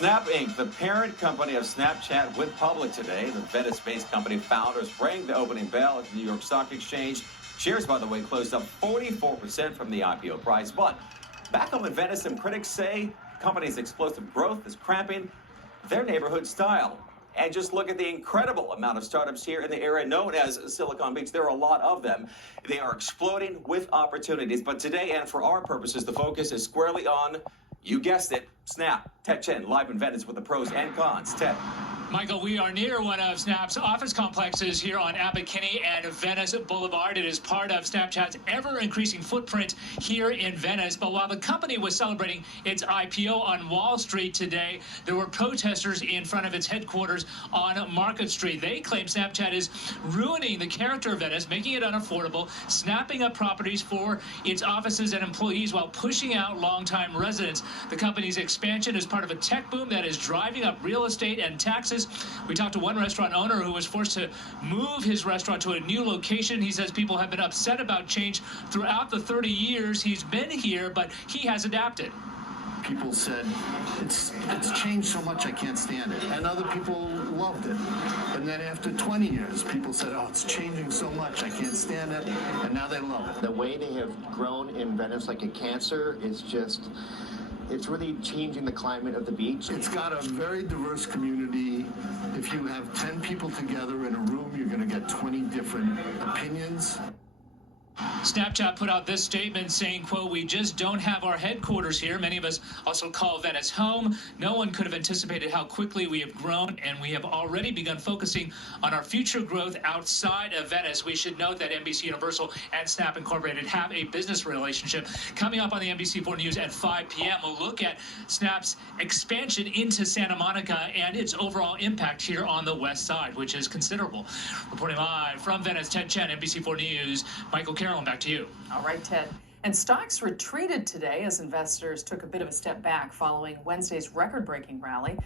Snap Inc., the parent company of Snapchat, went public today. The Venice-based company founders rang the opening bell at the New York Stock Exchange. Shares, by the way, closed up 44% from the IPO price. But back home in Venice, some critics say the company's explosive growth is cramping their neighborhood style. And just look at the incredible amount of startups here in the area known as Silicon Beach. There are a lot of them. They are exploding with opportunities. But today, and for our purposes, the focus is squarely on, you guessed it, Snap. Ted Chen, live in Venice with the pros and cons. Ted. Michael, we are near one of Snap's office complexes here on Abbot Kinney and Venice Boulevard. It is part of Snapchat's ever-increasing footprint here in Venice. But while the company was celebrating its IPO on Wall Street today, there were protesters in front of its headquarters on Market Street. They claim Snapchat is ruining the character of Venice, making it unaffordable, snapping up properties for its offices and employees while pushing out longtime residents. The company's expansion is part of a tech boom that is driving up real estate and taxes. We talked to one restaurant owner who was forced to move his restaurant to a new location. He says people have been upset about change throughout the 30 years he's been here, but he has adapted. People said, it's changed so much I can't stand it. And other people loved it. And then after 20 years, people said, oh, it's changing so much I can't stand it. And now they love it. The way they have grown in Venice like a cancer is just, it's really changing the climate of the beach. It's got a very diverse community. If you have 10 people together in a room, you're going to get 20 different opinions. Snapchat put out this statement saying, quote, "We just don't have our headquarters here. Many of us also call Venice home. No one could have anticipated how quickly we have grown, and we have already begun focusing on our future growth outside of Venice." We should note that NBC Universal and Snap Incorporated have a business relationship. Coming up on the NBC4 News at 5 p.m., we'll look at Snap's expansion into Santa Monica and its overall impact here on the west side, which is considerable. Reporting live from Venice, Ted Chen, NBC4 News. Michael Carroll, back to you. All right, Ted. And stocks retreated today as investors took a bit of a step back following Wednesday's record-breaking rally.